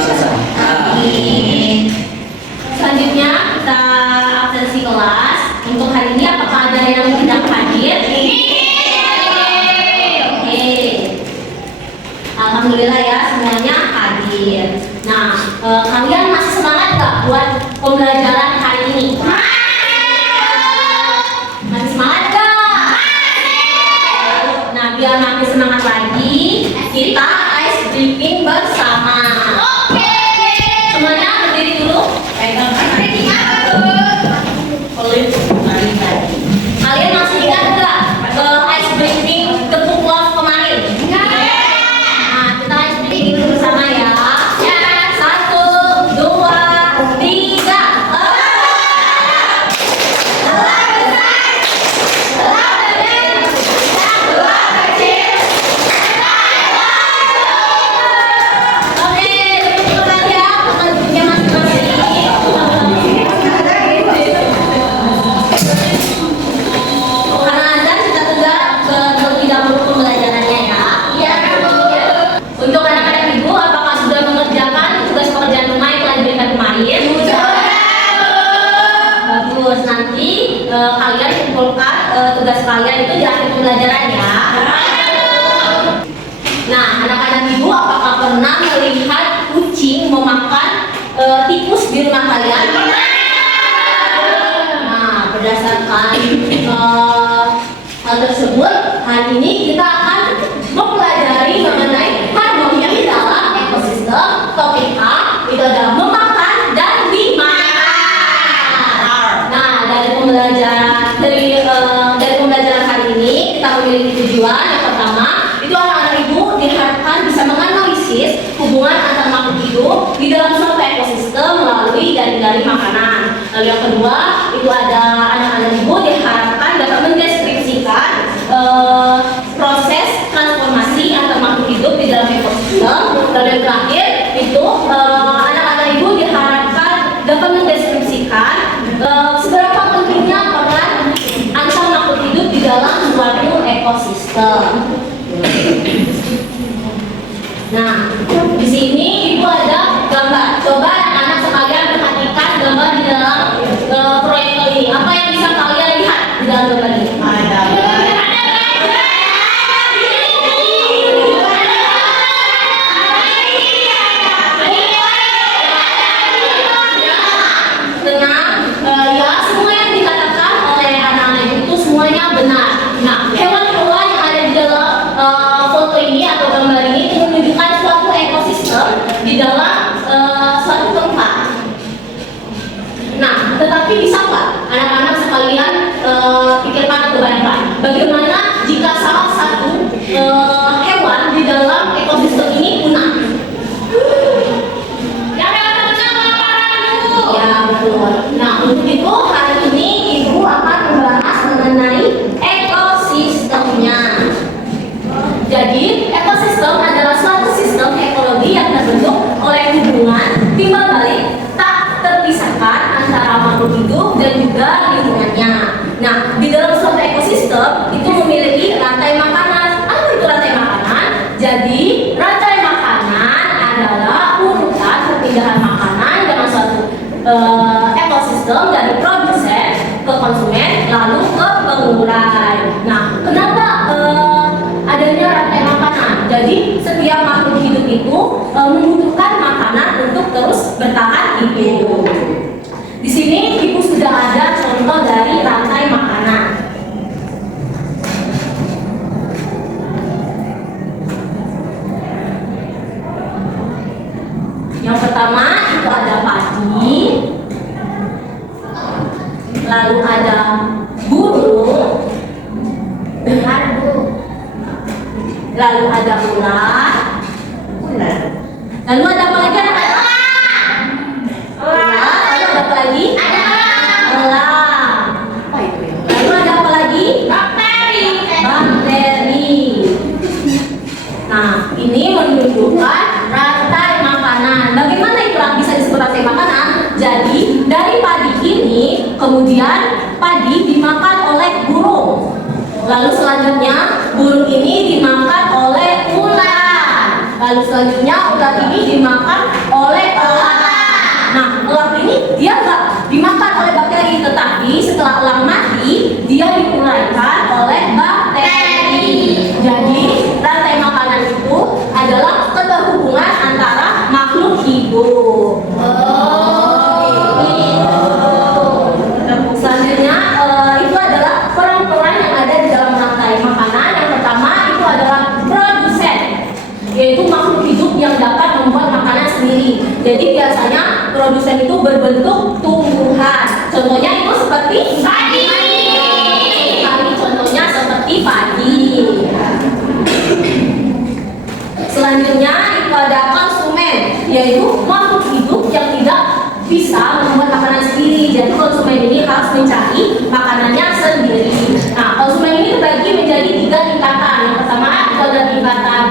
selesai. Selanjutnya kita absensi kelas. Untuk hari ini apakah ada yang tidak hadir? Oke. Alhamdulillah ya, semuanya hadir. Nah, kalian masih semangat nggak buat pembelajaran hari ini? Masih semangat nggak? Nah, biar makin semangat lagi, kita ice breaking bersama. Semuanya berdiri dulu. Kalian masih ingat nggak ice breaking the book love kemarin? Nah, kita ice breaking bersama ya. 1, 2, 3. Oke, coba ya, petunjuknya masing-masing. Karena azan kita tunda ke terlebih dahulu pembelajarannya ya. Untuk anak-anak ibu, apakah sudah mengerjakan tugas pekerjaan rumah yang telah diberikan kemarin? Bagus, nanti kalian kumpulkan tugas kalian itu di akhir pembelajaran ya. Nah, anak-anak ibu, apakah pernah melihat kucing memakan tikus di rumah kalian? Nah, berdasarkan hal tersebut, hari ini kita akan mempelajari mengenai harmoni di dalam ekosistem. Topik A itu adalah memakan dan dimakan. Nah, dari pembelajaran hari ini kita memiliki tujuan. Yang pertama, itu anak-anak ibu diharapkan bisa menganalisis hubungan antar makhluk hidup di dalam suatu ekosistem melalui dari makanan. Lalu yang kedua, itu ada anak-anak ibu diharapkan dapat mendeskripsikan proses transformasi antar makhluk hidup di dalam ekosistem. Lalu yang terakhir, itu anak-anak ibu diharapkan dapat mendeskripsikan seberapa pentingnya peran antar makhluk hidup di dalam suatu ekosistem. Nah, di sini ibu ada gambar. Coba anak-anak sekalian perhatikan gambar di dalam proyektor ini. Apa yang bisa kalian lihat di dalam gambar ini? Ya, semua yang dikatakan oleh anak-anak itu semuanya benar. Nah, hewan-hewan yang ada di dalam foto ini atau gambar ini menunjukkan suatu ekosistem di dalam suatu tempat. Nah, tetapi bisa nggak anak-anak sekalian pikirkan atau bayangkan bagaimana jika salah satu hewan di dalam ekosistem ini punah? Ya, betul. Nah, untuk itu hari ini ibu akan membahas mengenai ekosistemnya. Jadi, ekosistem adalah suatu sistem ekologi yang terbentuk oleh hubungan timbal balik tak terpisahkan antara makhluk hidup dan juga lingkungannya. Nah, di dalam suatu ekosistem itu memiliki rantai makanan. Apa itu rantai makanan? Jadi, rantai makanan adalah urutan perpindahan makanan dalam suatu ekosistem dari produsen ke konsumen lalu ke pengurai. Nah, kenapa adanya rantai makanan? Jadi setiap makhluk hidup itu membutuhkan makanan untuk terus bertahan hidup. Di sini ibu sudah ada contoh dari rantai makanan. Yang pertama itu ada padi, lalu ada burung, lalu ada ular, lalu ada apa lagi? Lalu ada apa lagi? Elang. Lalu ada apa lagi? Bakteri. Nah, ini menunjukkan rantai makanan. Bagaimana itu bisa disebut rantai makanan? Jadi dari padi ini kemudian padi dimakan oleh burung. Lalu selanjutnya burung ini dimakan oleh ular. Lalu selanjutnya ulat ini dimakan oleh elang. Nah, elang ini dia nggak dimakan oleh bakteri, tetapi setelah elang mati dia diuraikan oleh bakteri. Jadi rantai makanan itu adalah keterhubungan antara makhluk hidup. Selanjutnya itu adalah peran-peran yang ada di dalam rantai makanan. Yang pertama itu adalah produsen, yaitu makhluk hidup yang dapat membuat makanan sendiri. Jadi biasanya produsen itu berbentuk tumbuhan. Contohnya itu seperti padi. Contohnya seperti padi. Selanjutnya itu ada konsumen, yaitu makhluk hidup yang tidak bisa membuat makanan sendiri. Jadi konsumen ini harus mencari makanannya sendiri. Nah, konsumen ini terbagi menjadi 3 tingkatan. Yang pertama itu ada tingkatan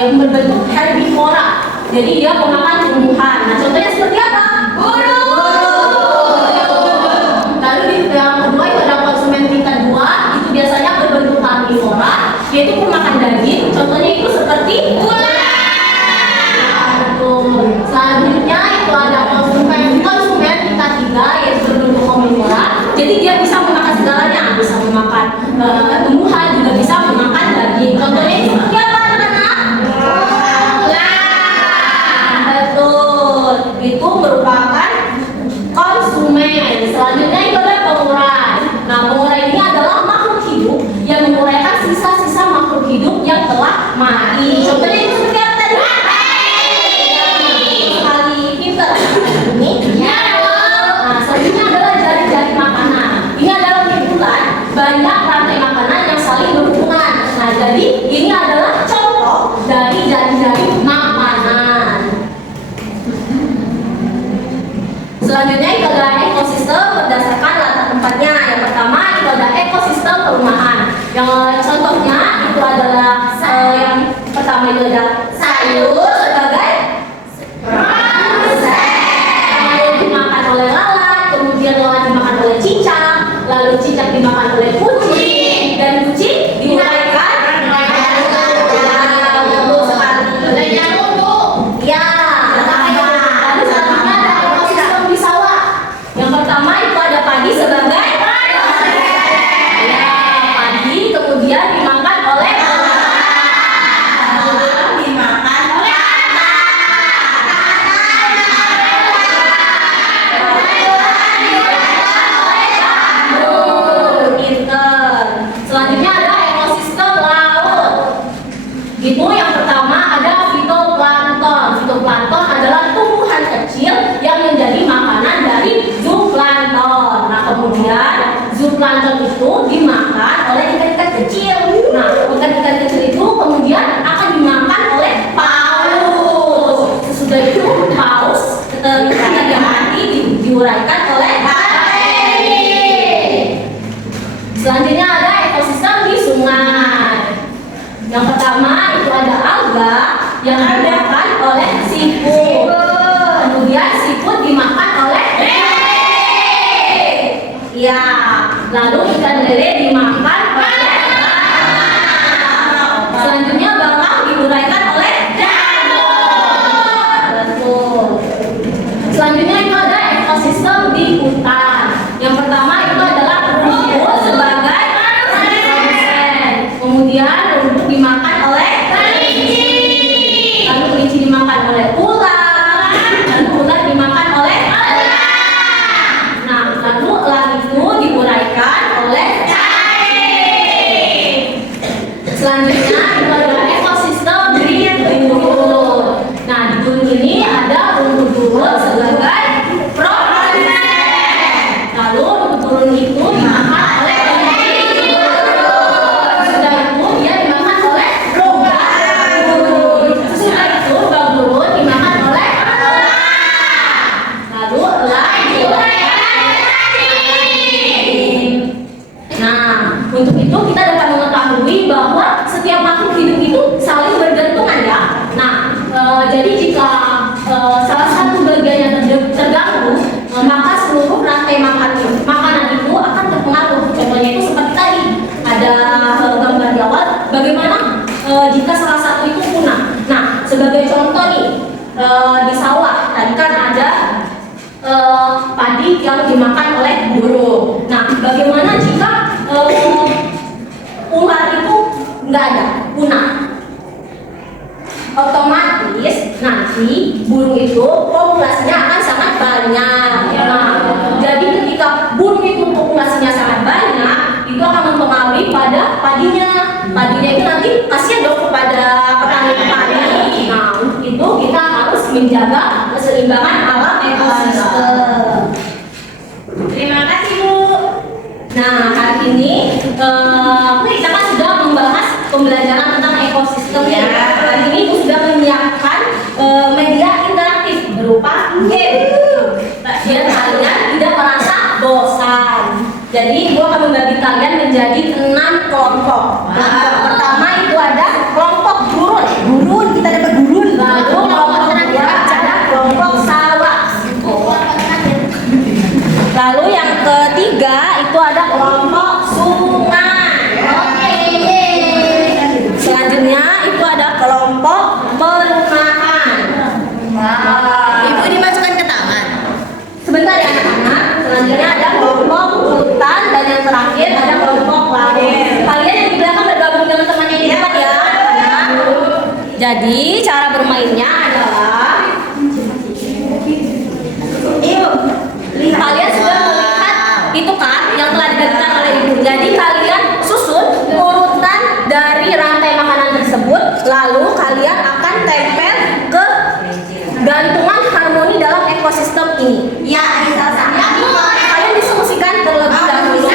yang berbentuk herbivora. Jadi dia memakan tumbuhan. Nah, contohnya seperti apa? Lalu yang kedua itu ada konsumen tingkat 2. Itu biasanya berbentuk karnivora, yaitu pemakan daging. Contohnya itu seperti ular. Selanjutnya itu ada konsumen tingkat 3, yaitu berbentuk omnivora. Jadi dia bisa memakan segalanya, bisa memakan tumbuhan, juga bisa memakan daging. Contohnya itu seperti apa, anak-anak? Betul, itu merupakan konsumen. Selanjutnya itu ada pengurai. Nah, pengurai ini adalah makhluk hidup yang menguraikan sisa-sisa makhluk hidup yang telah mati. Contohnya itu seperti apa tadi? Sekali pinter. Ini. Nah, selanjutnya adalah jari-jari makanan. Ini adalah kumpulan banyak rantai makanan yang saling berhubungan. Nah, jadi ini adalah contoh dari jari-jari makanan. Selanjutnya itu ada ekosistem berdasarkan latar tempatnya. Yang pertama itu ada ekosistem perumahan. Yang contohnya itu adalah yang pertama itu ada sayur sebagai lalu dimakan oleh lalat, kemudian lalat dimakan oleh cicak, lalu cicak dimakan oleh kucing, dan kucing diuraikan zooplankton itu dimakan oleh ikan-ikan kecil. Nah, ikan-ikan kecil itu kemudian akan dimakan oleh paus. Sesudah itu paus ikan yang mati diuraikan oleh bakteri. Selanjutnya ada ekosistem di sungai. Yang pertama itu ada alga yang dimakan oleh siput. Kemudian siput dimakan oleh ya, lalu ikan lele dimakan oleh selanjutnya bakal diuraikan oleh jamur. Betul. Selanjutnya itu ada ekosistem di hutan. Yang pertama itu adalah rumput sebagai produsen. Kemudian rumput dimakan oleh kelinci. Lalu kelinci dimakan oleh ular. Lalu ular dimakan oleh elang. Nah, lalu elang itu diuraikan oleh cacing. Selanjutnya itu adalah ekosistem di gurun. Nah, di gurun ini ada rumput gurun sebagai produsen. Lalu rumput gurun itu dimakan oleh kelinci. Sesudah itu dia dimakan oleh rubah gurun. Sesudah itu rubah gurun dimakan oleh elang. Lalu elang diuraikan oleh cacing. Nah, untuk itu kita dapat mengetahui bahwa setiap makhluk hidup itu saling bergantungan ya. Nah, jadi jika salah satu bagiannya terganggu, maka seluruh rantai makanan itu akan terpengaruh. Contohnya itu seperti tadi ada gambar di awal, bagaimana jika salah satu itu punah. Nah, yang dimakan oleh burung. Nah, bagaimana jika ular itu nggak ada, punah? Otomatis nanti burung itu populasinya akan sangat banyak. Nah, jadi ketika burung itu populasinya sangat banyak, itu akan mempengaruhi pada padinya. Padinya itu nanti kasihan dong kepada petani-petani. Nah, untuk itu kita harus menjaga keseimbangan alam ekosistem. Terima kasih, Bu. Nah, hari ini kita kan sudah membahas pembelajaran tentang ekosistem ya. Hari ini Bu sudah menyiapkan media interaktif berupa game. Biar kalian tidak merasa bosan. Jadi Ibu akan membagi kalian menjadi 6 kelompok. Kelompok pertama itu ada kelompok gurun. Gurun, kita dapat gurun. Lalu kelompok kedua ada kelompok sawah. Lalu yang ketiga itu ada kelompok sungai. Oke. Selanjutnya itu ada kelompok perumahan. Ibu dimasukkan ke tangan. Sebentar ya anak-anak. Selanjutnya ada kelompok hutan dan yang terakhir ada kelompok laut. Kalian yang di belakang bergabung dengan temannya di depan ya, anak. Jadi cara bermainnya adalah kalian sudah melihat itu kan yang telah dibagikan oleh ibu. Jadi kalian susun urutan dari rantai makanan tersebut, lalu kalian akan tempel ke gantungan harmoni dalam ekosistem ini. Ya, Kalian diskusikan terlebih dahulu.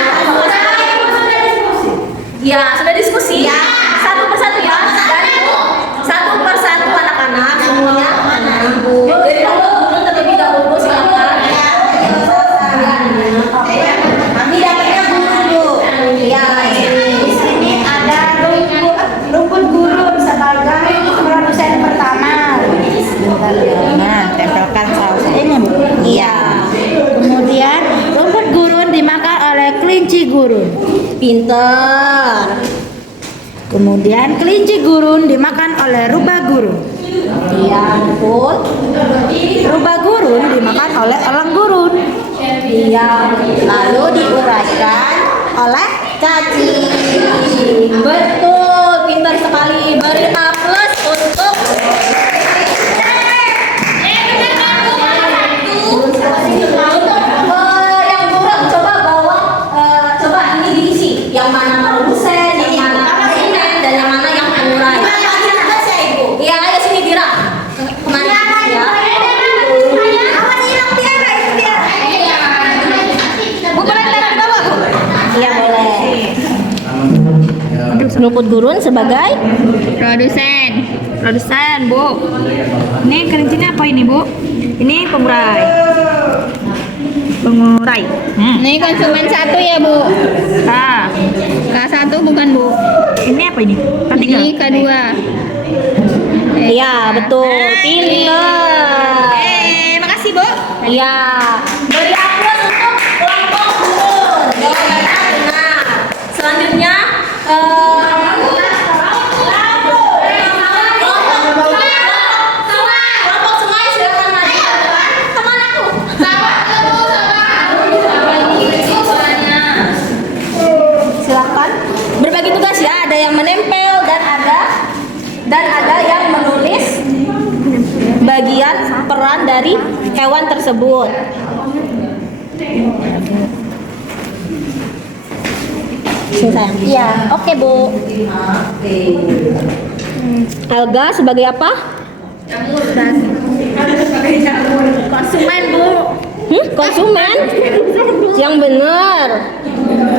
Ya, sudah diskusi. Ya. Satu persatu ya. Dan satu persatu anak-anak semuanya. Jadi dulu terlebih dahulu silakan. Mami dapatnya gurun, Bu. Ya, di sini ada rumput gurun sebagai produsen pertama. Nah, tempelkan saus ini, Bu. Iya. Kemudian rumput gurun dimakan oleh kelinci gurun. Pinter. Kemudian kelinci gurun dimakan oleh rubah gurun. Iya, betul. Rubah gurun dimakan oleh elang gurun. Iya. Lalu diuraikan oleh cacing. Betul, pintar sekali. Beri A+ untuk yang burung. Coba bawa, coba ini diisi. Yang mana produsen, yang mana konsumen, dan yang mana yang pengurai. Iya, ayo sini Dira. Kemana ya? Iya boleh. Rumput gurun sebagai Produsen, Bu. Ini kerincinya apa ini, Bu? Ini pengurai. Ini konsumen 1 ya, Bu. K1 bukan, Bu. Ini apa ini? K3. Ini K2. Iya, betul. Pinter. Makasih, Bu. Iya. Beri A+ untuk kelompok gurun. Jawabannya benar. Selanjutnya kelompok sungai silakan maju. Kemana tuh? Silakan berbagi tugas ya. Ada yang menempel dan ada yang menulis bagian peran dari hewan tersebut. Sini sayang. Iya, oke Bu. Alga sebagai apa? Konsumen, Bu. Konsumen? Yang benar.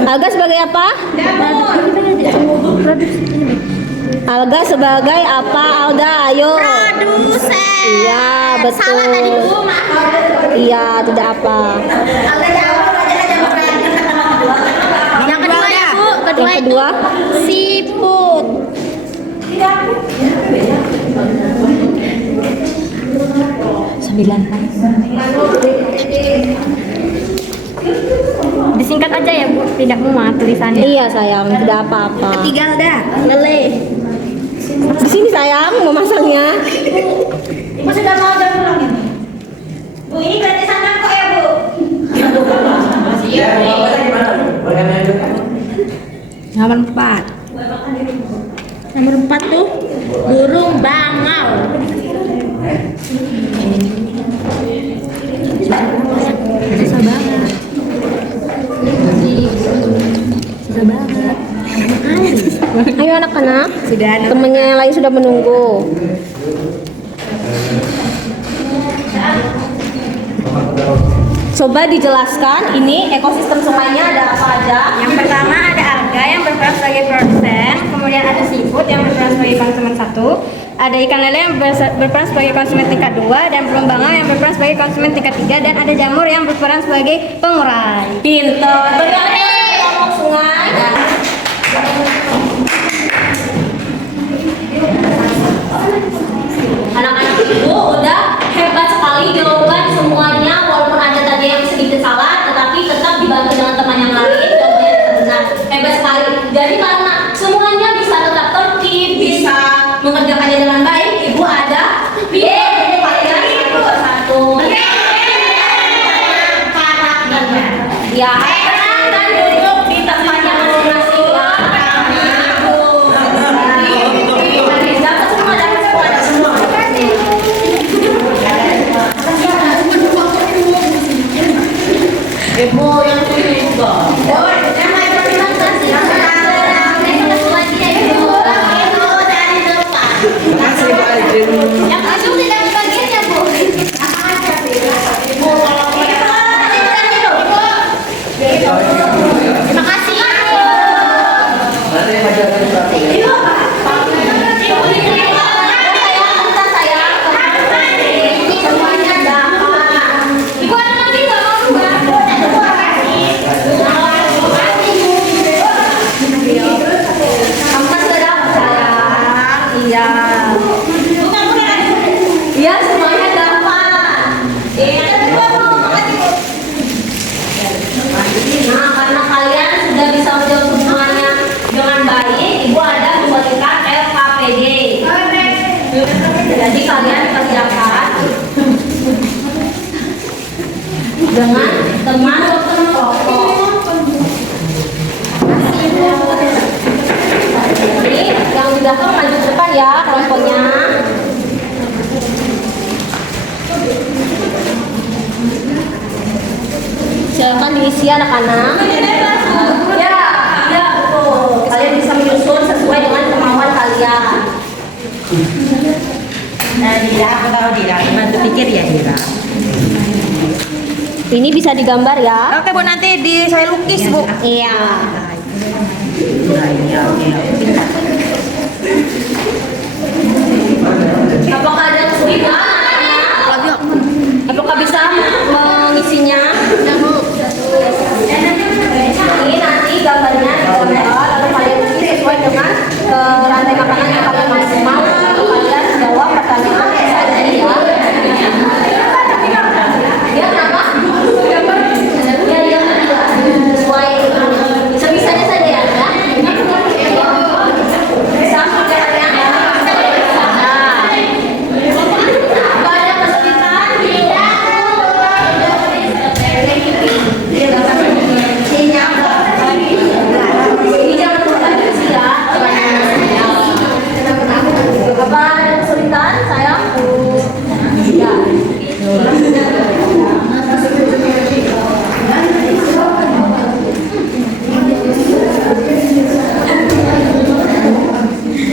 Alga sebagai apa? Alga sebagai apa? Alga, ayo. Produsen. Iya, betul. Salah tadi, Bu. Maaf. Iya, tidak apa. Yang kedua ya, Bu. Yang kedua? Siput. Disingkat aja ya, Bu. Tidak muat tulisannya. Iya sayang, tidak apa-apa. Tiga udah. Lele. Di sini sayang, mau masangnya. Ibu sudah mau jam pulang ini. Bu, ini gratisan kok ya, Bu? Nomor 4. Nomor 4 tuh burung bangau. Susah banget. Susah banget. Ayo anak-anak. Sudah ada. Temennya yang lain sudah menunggu. Coba dijelaskan ini ekosistem sungainya ada apa aja? Yang pertama ada alga yang berperan sebagai produsen, kemudian ada seafood yang berperan sebagai konsumen 1, ada ikan lele yang berperan sebagai konsumen tingkat 2, dan burung bangau yang berperan sebagai konsumen tingkat 3, dan ada jamur yang berperan sebagai pengurai. Pinter. Bagaimana ngomong sungai? Anak-anak ibu udah hebat sekali jawaban semuanya, walaupun ada tadi yang sedikit salah, tetapi tetap dibantu dengan teman yang lain. Jawabannya benar, hebat sekali. Jadi karena semuanya bisa tetap tertib, bisa mengerjakannya dengan baik, ibu ada kalian satu. Ya, tenang dan duduk di tempatnya masing-masing ya. Dapat semua, dapat semua. Ibu yang ini juga. Yang ujung tidak bagiannya, Bu. Terima kasih. Iya, semuanya gampang. Nah, karena kalian sudah bisa menjawab semuanya dengan baik, ibu ada memberikan LKPD. Jadi kalian kerjakan dengan teman dokter pokok. Jadi yang di belakang maju ke depan ya kelompoknya. Silakan diisi anak-anak. Ya, ya betul. Kalian bisa menyusun sesuai dengan kemauan kalian. Nah, Dira, aku tahu Dira. Bantu pikir ya, Dira. Ini bisa digambar ya. Oke, Bu, nanti saya lukis, Bu. Iya. Apakah ada kesulitan anak-anak? Apakah bisa mengisinya? Ini nanti gambarnya digambar, lalu kalian isi sesuai dengan rantai makanan yang kalian mau. Lalu kalian jawab pertanyaan yang ada ya. Ya, kenapa? Ya, sesuai sebisanya saja ya. Bisa mengerjakannya. Apa ada kesulitan? Tidak. Ini jangan lupa diisi ya. Apa ada kesulitan, sayang? Ya.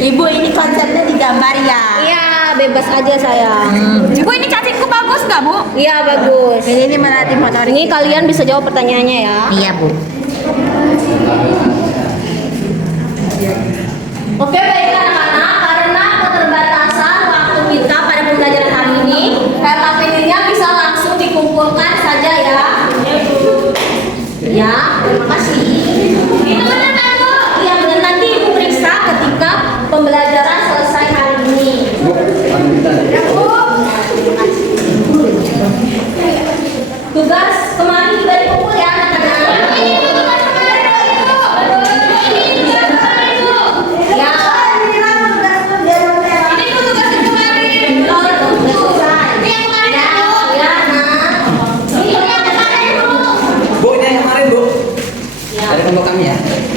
Ibu, ini konsepnya digambar ya. Iya, bebas aja sayang. Bu, ini cacingku bagus nggak, Bu? Iya, bagus. Ini melatih motorik. Ini kalian bisa jawab pertanyaannya ya. Iya, Bu. Oke, baik anak-anak, karena keterbatasan waktu kita pada pembelajaran hari ini, LKPD-nya bisa langsung dikumpulkan saja ya. Ya, terima kasih. Itu benar kan, Bu? Iya, benar. Nanti Ibu periksa ketika pembelajaran selesai hari ini. Ya, Bu. Tugas kemarin juga dikumpul ya anak-anak. Ya.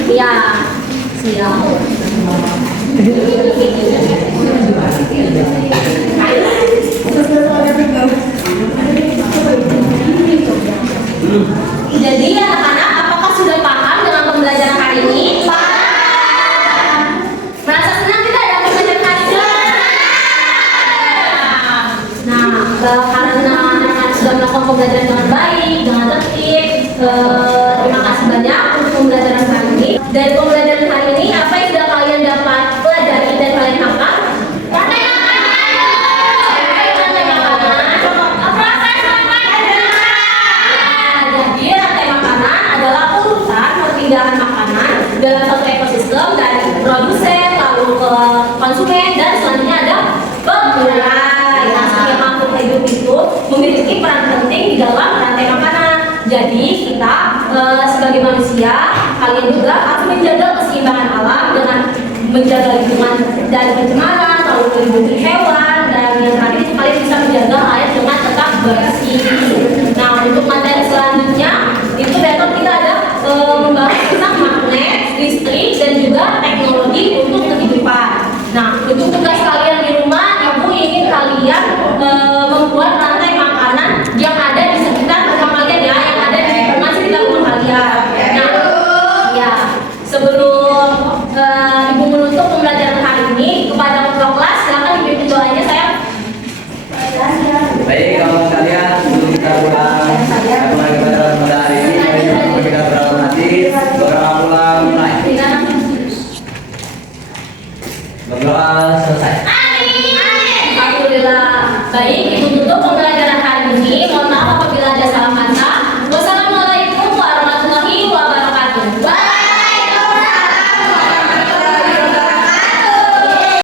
Iya, siap. Jadi anak-anak, apakah sudah paham dengan pembelajaran hari ini? Merasa senang tidak ada pembelajaran hari ini? Nah, karena anak-anak sudah melakukan pembelajaran dengan baik, dengan tertib, terima kasih banyak untuk pembelajaran hari ini. Dari pembelajaran hari ini, apa yang sudah kalian dapat pelajari dan kalian hafal? Jadi rantai makanan adalah urutan perpindahan makanan dalam satu ekosistem dari produsen lalu ke konsumen dan selanjutnya ada pembelai. Nah, setiap makhluk hidup itu memiliki peran penting di dalam rantai makanan. Jadi kita sebagai manusia, kalian juga harus menjaga keseimbangan alam dengan menjaga lingkungan dari pencemaran, lalu melindungi hewan, dan yang terakhir itu kalian bisa menjaga air dengan tetap bersih. Nah, untuk materi selanjutnya itu besok kita ada membahas tentang magnet, listrik, dan juga teknologi untuk kehidupan. Nah, untuk tugas kalian di rumah, ibu ingin kalian membuat rantai makanan yang ada di sekitar rumah kalian ya, yang ada di lingkungan sekitar rumah kalian. Nah, ya sebelum ibu menutup pembelajaran hari ini, kepada ketua kelas silakan dipimpin doanya sayang. Baik, kalau sekalian sebelum kita mulai pembelajaran pada hari ini, mari kita berhati berdoa mulai. Berdoa selesai. Alhamdulillah. Baik.